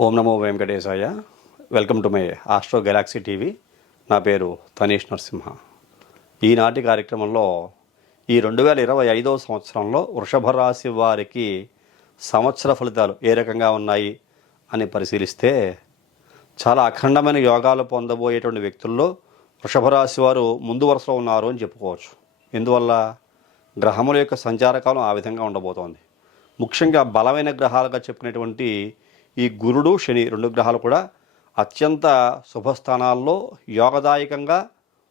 ఓం నమో వెంకటేశాయ. Welcome to my astro galaxy TV. నా పేరు తనీష్ నరసింహ. ఈనాటి కార్యక్రమంలో ఈ రెండు వేల ఇరవై ఐదవ సంవత్సరంలో వృషభ రాశి వారికి సంవత్సర ఫలితాలు ఏ రకంగా ఉన్నాయి అని పరిశీలిస్తే చాలా అఖండమైన యోగాలు పొందబోయేటువంటి వ్యక్తుల్లో వృషభ రాశి వారు ముందు వరుసలో ఉన్నారు అని చెప్పుకోవచ్చు. ఎందువల్ల గ్రహముల యొక్క సంచారకాలం ఆ విధంగా ఉండబోతోంది. ముఖ్యంగా బలమైన గ్రహాలుగా చెప్పుకునేటువంటి ఈ గురుడు శని రెండు గ్రహాలు కూడా అత్యంత శుభస్థానాల్లో యోగదాయకంగా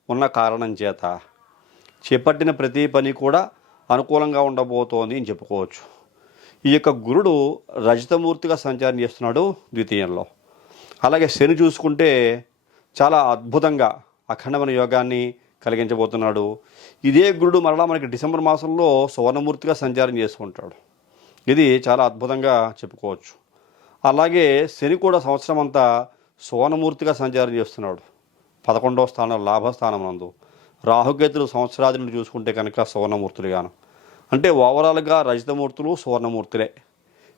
ఉన్న కారణం చేత చేపట్టిన ప్రతి పని కూడా అనుకూలంగా ఉండబోతోంది అని చెప్పుకోవచ్చు. ఈ యొక్క గురుడు రజతమూర్తిగా సంచారం చేస్తున్నాడు ద్వితీయంలో. అలాగే శని చూసుకుంటే చాలా అద్భుతంగా అఖండమైన యోగాన్ని కలిగించబోతున్నాడు. ఇదే గురుడు మరలా మనకి డిసెంబర్ మాసంలో సువర్ణమూర్తిగా సంచారం చేసుకుంటాడు. ఇది చాలా అద్భుతంగా చెప్పుకోవచ్చు. అలాగే శని కూడా సంవత్సరం అంతా సువర్ణమూర్తిగా సంచారం చేస్తున్నాడు. పదకొండవ స్థానం లాభస్థానం నందు. రాహుకేతులు సంవత్సరాదిని చూసుకుంటే కనుక సువర్ణమూర్తులుగాను అంటే ఓవరాల్గా రజితమూర్తులు సువర్ణమూర్తులే.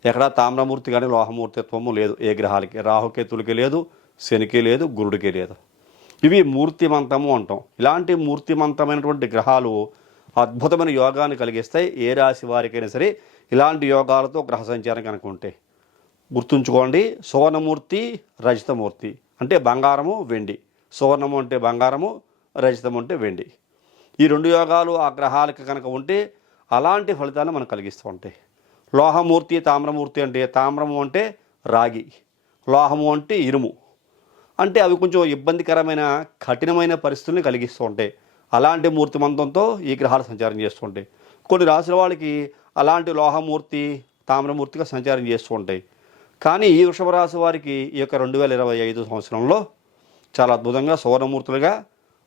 ఎక్కడా తామ్రమూర్తి కానీ లోహమూర్తిత్వము లేదు. ఏ గ్రహాలకి? రాహుకేతులకి లేదు శనికి లేదు గురుడికి లేదు. ఇవి మూర్తిమంతము అంటాం. ఇలాంటి మూర్తిమంతమైనటువంటి గ్రహాలు అద్భుతమైన యోగాన్ని కలిగిస్తాయి. ఏ రాశి వారికైనా సరే ఇలాంటి యోగాలతో గ్రహ సంచారం కనుక ఉంటే. గుర్తుంచుకోండి సువర్ణమూర్తి రజితమూర్తి. అంటే బంగారము వెండి. సువర్ణము అంటే బంగారము రజితము అంటే వెండి. ఈ రెండు యోగాలు ఆ గ్రహాలకి కనుక ఉంటే అలాంటి ఫలితాలు మనకు కలిగిస్తూ ఉంటాయి. లోహమూర్తి తామ్రమూర్తి అంటే తామ్రము అంటే రాగి. లోహము అంటే ఇరుము. అంటే అవి కొంచెం ఇబ్బందికరమైన కఠినమైన పరిస్థితుల్ని కలిగిస్తూ ఉంటాయి. అలాంటి మూర్తిమంతంతో ఈ గ్రహాలు సంచారం చేస్తూ ఉంటాయి. కొన్ని రాశుల వాళ్ళకి అలాంటి లోహమూర్తి తామ్రమూర్తిగా సంచారం చేస్తూ ఉంటాయి. కానీ ఈ వృషభరాశి వారికి ఈ యొక్క రెండు వేల ఇరవై ఐదు సంవత్సరంలో చాలా అద్భుతంగా సువర్ణమూర్తులుగా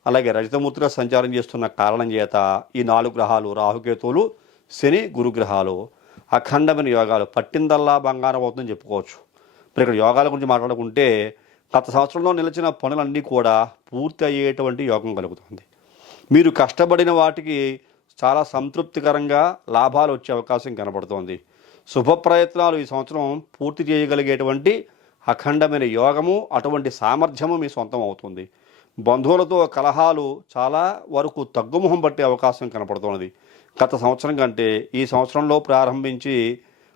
అలాగే రజతమూర్తిగా సంచారం చేస్తున్న కారణం చేత ఈ నాలుగు గ్రహాలు రాహుకేతువులు శని గురుగ్రహాలు అఖండమైన యోగాలు పట్టిందల్లా బంగారం అవుతుందని చెప్పుకోవచ్చు. ఇప్పుడు ఇక్కడ యోగాల గురించి మాట్లాడుకుంటే గత సంవత్సరంలో నిలిచిన పనులన్నీ కూడా పూర్తి అయ్యేటువంటి యోగం కలుగుతుంది. మీరు కష్టపడిన వాటికి చాలా సంతృప్తికరంగా లాభాలు వచ్చే అవకాశం కనబడుతోంది. శుభ ప్రయత్నాలు ఈ సంవత్సరం పూర్తి చేయగలిగేటువంటి అఖండమైన యోగము అటువంటి సామర్థ్యము మీ సొంతం అవుతుంది. బంధువులతో కలహాలు చాలా వరకు తగ్గుముఖం పట్టే అవకాశం కనపడుతున్నది. గత సంవత్సరం కంటే ఈ సంవత్సరంలో ప్రారంభించి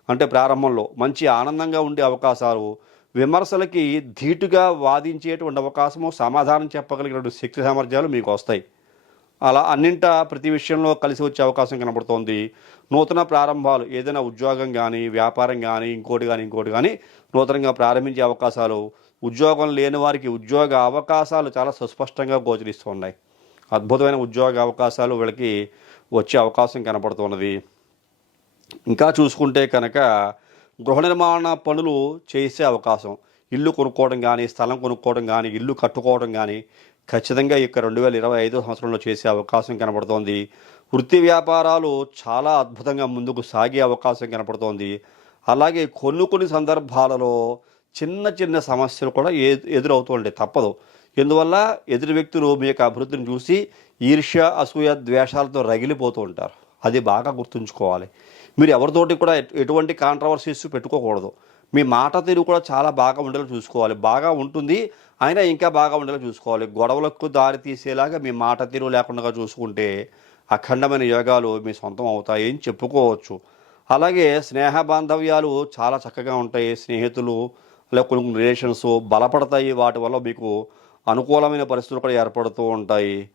అంటే ప్రారంభంలో మంచి ఆనందంగా ఉండే అవకాశాలు విమర్శలకి ధీటుగా వాదించేటువంటి అవకాశము సమాధానం చెప్పగలిగినటువంటి శక్తి సామర్థ్యాలు మీకు వస్తాయి. అలా అన్నింట ప్రతి విషయంలో కలిసి వచ్చే అవకాశం కనబడుతోంది. నూతన ప్రారంభాలు ఏదైనా ఉద్యోగం కానీ వ్యాపారం కానీ ఇంకోటి కానీ ఇంకోటి కానీ నూతనంగా ప్రారంభించే అవకాశాలు ఉద్యోగం లేని వారికి ఉద్యోగ అవకాశాలు చాలా సుస్పష్టంగా గోచరిస్తూ ఉన్నాయి అద్భుతమైన ఉద్యోగ అవకాశాలు వీళ్ళకి వచ్చే అవకాశం కనపడుతున్నది ఇంకా చూసుకుంటే కనుక గృహ నిర్మాణ పనులు చేసే అవకాశం. ఇల్లు కొనుక్కోవడం కానీ స్థలం కొనుక్కోవడం కానీ ఇల్లు కట్టుకోవడం కానీ ఖచ్చితంగా ఇక రెండు వేల ఇరవై ఐదో సంవత్సరంలో చేసే అవకాశం కనపడుతోంది వృత్తి వ్యాపారాలు చాలా అద్భుతంగా ముందుకు సాగే అవకాశం కనపడుతోంది అలాగే కొన్ని కొన్ని సందర్భాలలో చిన్న చిన్న సమస్యలు కూడా ఏ ఎదురవుతూ ఉంటాయి తప్పదు. ఎందువల్ల ఎదురు వ్యక్తులు మీ యొక్క అభివృద్ధిని చూసి ఈర్ష్య అసూయ ద్వేషాలతో రగిలిపోతూ ఉంటారు. అది బాగా గుర్తుంచుకోవాలి. మీరు ఎవరితోటి కూడా ఎటువంటి కాంట్రవర్సీస్ పెట్టుకోకూడదు. మీ మాట తీరు కూడా చాలా బాగా ఉండేలా చూసుకోవాలి. బాగా ఉంటుంది. అయినా ఇంకా బాగా ఉండేలా చూసుకోవాలి. గొడవలకు దారి తీసేలాగా మీ మాట తీరు లేకుండా చూసుకుంటే అఖండమైన యోగాలు మీ సొంతం అవుతాయి అని చెప్పుకోవచ్చు. అలాగే స్నేహ బాంధవ్యాలు చాలా చక్కగా ఉంటాయి. స్నేహితులు లేదా కొన్ని కొన్ని రిలేషన్స్ బలపడతాయి. వాటి వల్ల మీకు అనుకూలమైన పరిస్థితులు కూడా ఏర్పడుతూ ఉంటాయి.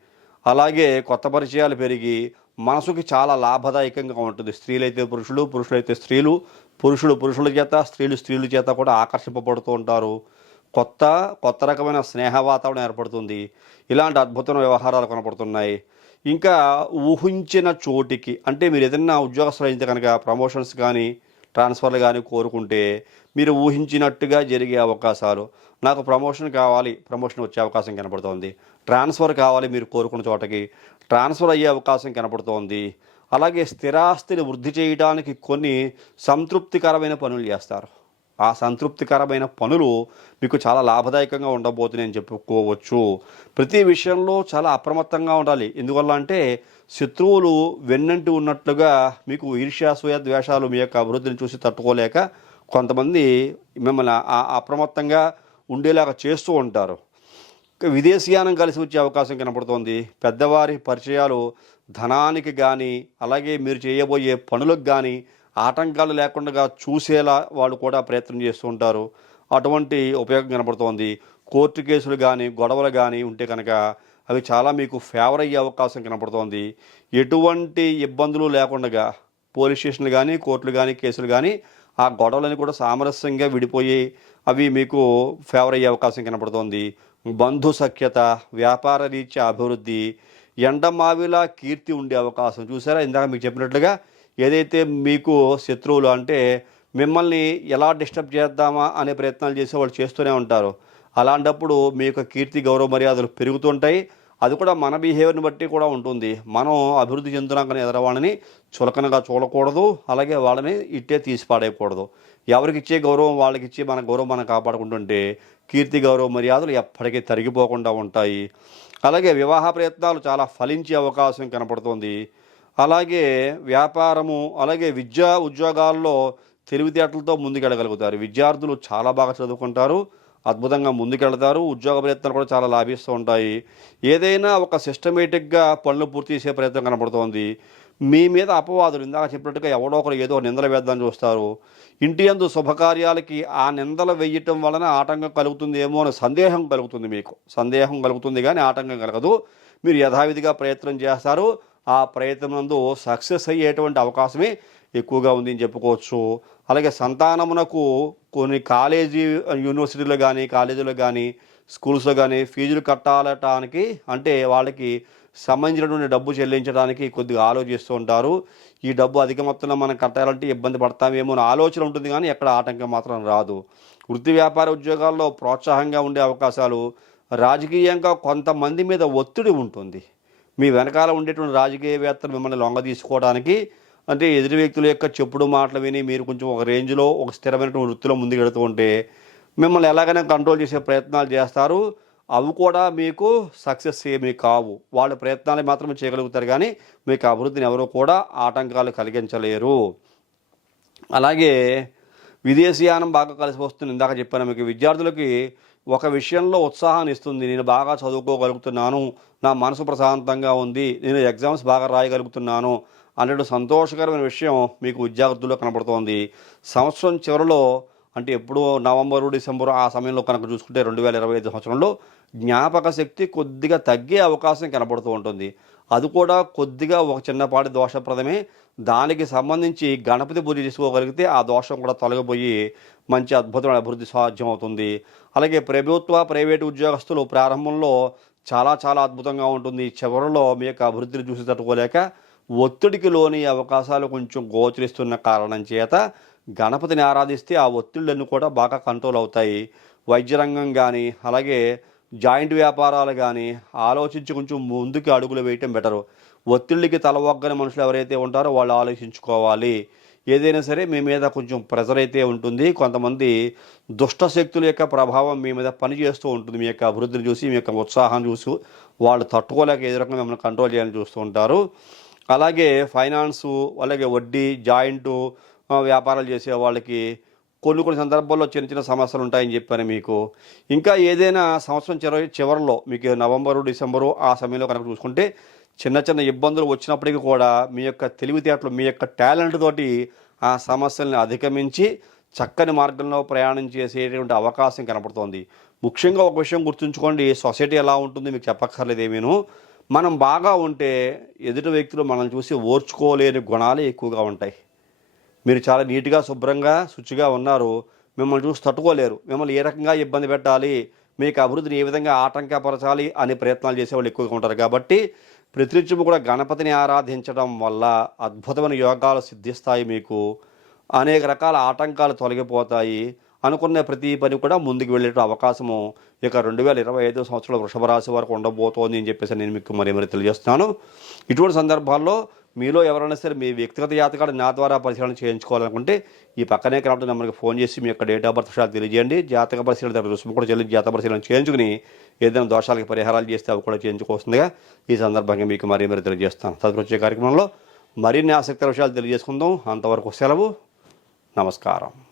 అలాగే కొత్త పరిచయాలు పెరిగి మనసుకి చాలా లాభదాయకంగా ఉంటుంది. స్త్రీలైతే పురుషులు పురుషులైతే స్త్రీలు పురుషులు పురుషుల చేత స్త్రీలు స్త్రీల చేత కూడా ఆకర్షింపబడుతూ ఉంటారు. కొత్త కొత్త రకమైన స్నేహ వాతావరణం ఏర్పడుతుంది. ఇలాంటి అద్భుతమైన వ్యవహారాలు కనపడుతున్నాయి. ఇంకా ఊహించిన చోటికి అంటే మీరు ఏదైనా ఉద్యోగస్తులు అయితే కనుక ప్రమోషన్స్ కానీ ట్రాన్స్ఫర్లు కానీ కోరుకుంటే మీరు ఊహించినట్టుగా జరిగే అవకాశాలు. నాకు ప్రమోషన్ కావాలి ప్రమోషన్ వచ్చే అవకాశం కనపడుతోంది. ట్రాన్స్ఫర్ కావాలి మీరు కోరుకున్న చోటకి ట్రాన్స్ఫర్ అయ్యే అవకాశం కనపడుతోంది. అలాగే స్థిరాస్తిని వృద్ధి చేయడానికి కొన్ని సంతృప్తికరమైన పనులు చేస్తారు. ఆ సంతృప్తికరమైన పనులు మీకు చాలా లాభదాయకంగా ఉండబోతున్నాయని చెప్పుకోవచ్చు. ప్రతి విషయంలో చాలా అప్రమత్తంగా ఉండాలి. ఎందువల్ల అంటే శత్రువులు వెన్నంటి ఉన్నట్లుగా మీకు ఈర్ష్యాసూయ ద్వేషాలు మీ యొక్క అభివృద్ధిని చూసి తట్టుకోలేక కొంతమంది మిమ్మల్ని అప్రమత్తంగా ఉండేలాగా చేస్తూ ఉంటారు. విదేశీయానం కలిసి వచ్చే అవకాశం కనపడుతోంది. పెద్దవారి పరిచయాలు ధనానికి కానీ అలాగే మీరు చేయబోయే పనులకు కానీ ఆటంకాలు లేకుండా చూసేలా వాళ్ళు కూడా ప్రయత్నం చేస్తూ ఉంటారు. అటువంటి ఉపయోగం కనబడుతోంది కోర్టు కేసులు కానీ గొడవలు కానీ ఉంటే కనుక అవి చాలా మీకు ఫేవర్ అయ్యే అవకాశం కనపడుతోంది. ఎటువంటి ఇబ్బందులు లేకుండా పోలీస్ స్టేషన్లు కానీ కోర్టులు కానీ కేసులు కానీ ఆ గొడవలని కూడా సామరస్యంగా విడిపోయి అవి మీకు ఫేవర్ అయ్యే అవకాశం కనపడుతోంది. బంధు సఖ్యత వ్యాపార రీత్యా అభివృద్ధి ఎండమావిలా కీర్తి ఉండే అవకాశం చూసారా? ఇందాక మీకు చెప్పినట్లుగా ఏదైతే మీకు శత్రువులు అంటే మిమ్మల్ని ఎలా డిస్టర్బ్ చేద్దామా అనే ప్రయత్నాలు చేసే వాళ్ళు చేస్తూనే ఉంటారు. అలాంటప్పుడు మీ యొక్క కీర్తి గౌరవ మర్యాదలు పెరుగుతుంటాయి అది కూడా మన బిహేవియర్ని బట్టి కూడా ఉంటుంది. మనం అభివృద్ధి చెందుతున్నాకనే కానీ ఎదరవాళ్ళని చులకనగా చూడకూడదు. అలాగే వాళ్ళని ఇట్టే తీసి పాడేయకూడదు. ఎవరికి ఇచ్చే గౌరవం వాళ్ళకి ఇచ్చి మన గౌరవం మనం కాపాడుకుంటుంటే కీర్తి గౌరవ మర్యాదలు ఎప్పటికీ తరిగిపోకుండా ఉంటాయి. అలాగే వివాహ ప్రయత్నాలు చాలా ఫలించే అవకాశం కనపడుతుంది. అలాగే వ్యాపారము అలాగే విద్యా ఉద్యోగాల్లో తెలివితేటలతో ముందుకెళ్ళగలుగుతారు. విద్యార్థులు చాలా బాగా చదువుకుంటారు అద్భుతంగా ముందుకెళ్తారు ఉద్యోగ ప్రయత్నాలు కూడా చాలా లాభిస్తూ ఉంటాయి. ఏదైనా ఒక సిస్టమేటిక్గా పనులు పూర్తి చేసే ప్రయత్నం కనబడుతోంది. మీ మీద అపవాదులు ఇందాక చెప్పినట్టుగా ఎవడో ఒకరు ఏదో నిందలు వేద్దామని చూస్తారు. ఇంటి యందు శుభకార్యాలకి ఆ నిందలు వేయటం వలన ఆటంకం కలుగుతుందేమో అనే సందేహం కలుగుతుంది మీకు. సందేహం కలుగుతుంది కానీ ఆటంకం కలగదు. మీరు యథావిధిగా ప్రయత్నం చేస్తారు. ఆ ప్రయత్నందు నందు సక్సెస్ అయ్యేటువంటి అవకాశమే ఎక్కువగా ఉంది అని చెప్పుకోవచ్చు. అలాగే సంతానమునకు కొన్ని కాలేజీ యూనివర్సిటీలో కానీ కాలేజీలో కానీ స్కూల్స్లో కానీ ఫీజులు కట్టాలటానికి అంటే వాళ్ళకి సంబంధించినటువంటి డబ్బు చెల్లించడానికి కొద్దిగా ఆలోచిస్తూ ఉంటారు. ఈ డబ్బు అధిక మొత్తంలో మనం కట్టాలంటే ఇబ్బంది పడతామేమో అని ఆలోచన ఉంటుంది కానీ ఎక్కడ ఆటంకం మాత్రం రాదు. వృత్తి వ్యాపార ఉద్యోగాల్లో ప్రోత్సాహంగా ఉండే అవకాశాలు రాజకీయంగా కొంతమంది మీద ఒత్తిడి ఉంటుంది. మీ వెనకాల ఉండేటువంటి రాజకీయవేత్తలు మిమ్మల్ని లొంగ తీసుకోవడానికి అంటే ఎదురు వ్యక్తుల యొక్క చెప్పుడు మాటలు విని మీరు కొంచెం ఒక రేంజ్లో ఒక స్థిరమైనటువంటి వృత్తిలో ముందుకెడుతూ ఉంటే మిమ్మల్ని ఎలాగైనా కంట్రోల్ చేసే ప్రయత్నాలు చేస్తారు. అవి కూడా మీకు సక్సెస్ ఏమీ కావు. వాళ్ళ ప్రయత్నాలు మాత్రమే చేయగలుగుతారు కానీ మీకు అభివృద్ధిని ఎవరు కూడా ఆటంకాలు కలిగించలేరు. అలాగే విదేశీయానం బాగా కలిసి వస్తుంది. ఇందాక చెప్పాను మీకు విద్యార్థులకి ఒక విషయంలో ఉత్సాహాన్ని ఇస్తుంది. నేను బాగా చదువుకోగలుగుతున్నాను. నా మనసు ప్రశాంతంగా ఉంది. నేను ఎగ్జామ్స్ బాగా రాయగలుగుతున్నాను అనేటు సంతోషకరమైన విషయం మీకు విద్యార్థుల్లో కనబడుతోంది సంవత్సరం చివరిలో అంటే ఎప్పుడు నవంబరు డిసెంబరు ఆ సమయంలో కనుక చూసుకుంటే రెండు వేల ఇరవై ఐదు సంవత్సరంలో జ్ఞాపక శక్తి కొద్దిగా తగ్గే అవకాశం కనబడుతూ ఉంటుంది. అది కూడా కొద్దిగా ఒక చిన్నపాటి దోషప్రదమే. దానికి సంబంధించి గణపతి పూజ చేసుకోగలిగితే ఆ దోషం కూడా తొలగిపోయి మంచి అద్భుతమైన అభివృద్ధి సాధ్యం అవుతుంది అలాగే ప్రభుత్వ ప్రైవేటు ఉద్యోగస్తులు ప్రారంభంలో చాలా చాలా అద్భుతంగా ఉంటుంది. చివరిలో మీ యొక్క అభివృద్ధిని చూసి తట్టుకోలేక ఒత్తిడికి లోని అవకాశాలు కొంచెం గోచరిస్తున్న కారణం చేత గణపతిని ఆరాధిస్తే ఆ ఒత్తిళ్ళన్నీ కూడా బాగా కంట్రోల్ అవుతాయి. వైద్యరంగం కానీ అలాగే జాయింట్ వ్యాపారాలు కానీ ఆలోచించి కొంచెం ముందుకు అడుగులు వేయటం బెటరు ఒత్తిళ్ళకి తలవగ్గని మనుషులు ఎవరైతే ఉంటారో వాళ్ళు ఆలోచించుకోవాలి. ఏదైనా సరే మీ మీద కొంచెం ప్రెజర్ అయితే ఉంటుంది. కొంతమంది దుష్ట శక్తుల యొక్క ప్రభావం మీ మీద పనిచేస్తూ ఉంటుంది. మీ యొక్క అభివృద్ధిని చూసి మీ యొక్క ఉత్సాహం చూసి వాళ్ళు తట్టుకోలేక ఏ రకంగా మిమ్మల్ని కంట్రోల్ చేయాలని చూస్తూ ఉంటారు. అలాగే ఫైనాన్సు అలాగే వడ్డీ జాయింటు వ్యాపారాలు చేసే వాళ్ళకి కొన్ని కొన్ని సందర్భాల్లో చిన్న చిన్న సమస్యలు ఉంటాయని చెప్పాను మీకు. ఇంకా ఏదైనా సంవత్సరం చివరి చివరిలో మీకు నవంబరు డిసెంబరు ఆ సమయంలో కనుక చూసుకుంటే చిన్న చిన్న ఇబ్బందులు వచ్చినప్పటికీ కూడా మీ యొక్క తెలివితేటలు మీ యొక్క టాలెంట్ తోటి ఆ సమస్యల్ని అధిగమించి చక్కని మార్గంలో ప్రయాణం చేసేటువంటి అవకాశం కనపడుతోంది. ముఖ్యంగా ఒక విషయం గుర్తుంచుకోండి. సొసైటీ ఎలా ఉంటుంది మీకు చెప్పక్కర్లేదు ఏమీను. మనం బాగా ఉంటే ఎదుటి వ్యక్తులు మనం చూసి ఓర్చుకోలేని గుణాలు ఎక్కువగా ఉంటాయి. మీరు చాలా నీట్గా శుభ్రంగా శుచిగా ఉన్నారు. మిమ్మల్ని చూసి తట్టుకోలేరు. మిమ్మల్ని ఏ రకంగా ఇబ్బంది పెట్టాలి? మీకు అభివృద్ధిని ఏ విధంగా ఆటంకపరచాలి అనే ప్రయత్నాలు చేసేవాళ్ళు ఎక్కువగా ఉంటారు. కాబట్టి ప్రతినిత్యము కూడా గణపతిని ఆరాధించడం వల్ల అద్భుతమైన యోగాలు సిద్ధిస్తాయి మీకు. అనేక రకాల ఆటంకాలు తొలగిపోతాయి. అనుకున్న ప్రతి పని కూడా ముందుకు వెళ్ళే అవకాశము ఇక రెండు వేల ఇరవై ఐదో సంవత్సరంలో వృషభ రాశి వరకు ఉండబోతోంది అని చెప్పేసి నేను మీకు మరి మరి తెలియజేస్తున్నాను. ఇటువంటి సందర్భాల్లో మీలో ఎవరైనా సరే మీ వ్యక్తిగత జాతకాలు నా ద్వారా పరిశీలన చేయించుకోవాలనుకుంటే ఈ పక్కనే కాబట్టి నెంబర్కి ఫోన్ చేసి మీ యొక్క డేట్ ఆఫ్ బర్త్ విషయాలు తెలియజేయండి. జాతక పరిశీలన తర్వాత రుసుము కూడా చెల్లించి జాతక పరిశీలన చేయించుకుని ఏదైనా దోషాలకి పరిహారాలు చేస్తే అవి కూడా చేయించుకోవస్తుందిగా ఈ సందర్భంగా మీకు మరీ మరి తెలియజేస్తాను. తదుపరి వచ్చే కార్యక్రమంలో మరిన్ని ఆసక్తి విషయాలు తెలియజేసుకుందాం. అంతవరకు సెలవు. నమస్కారం.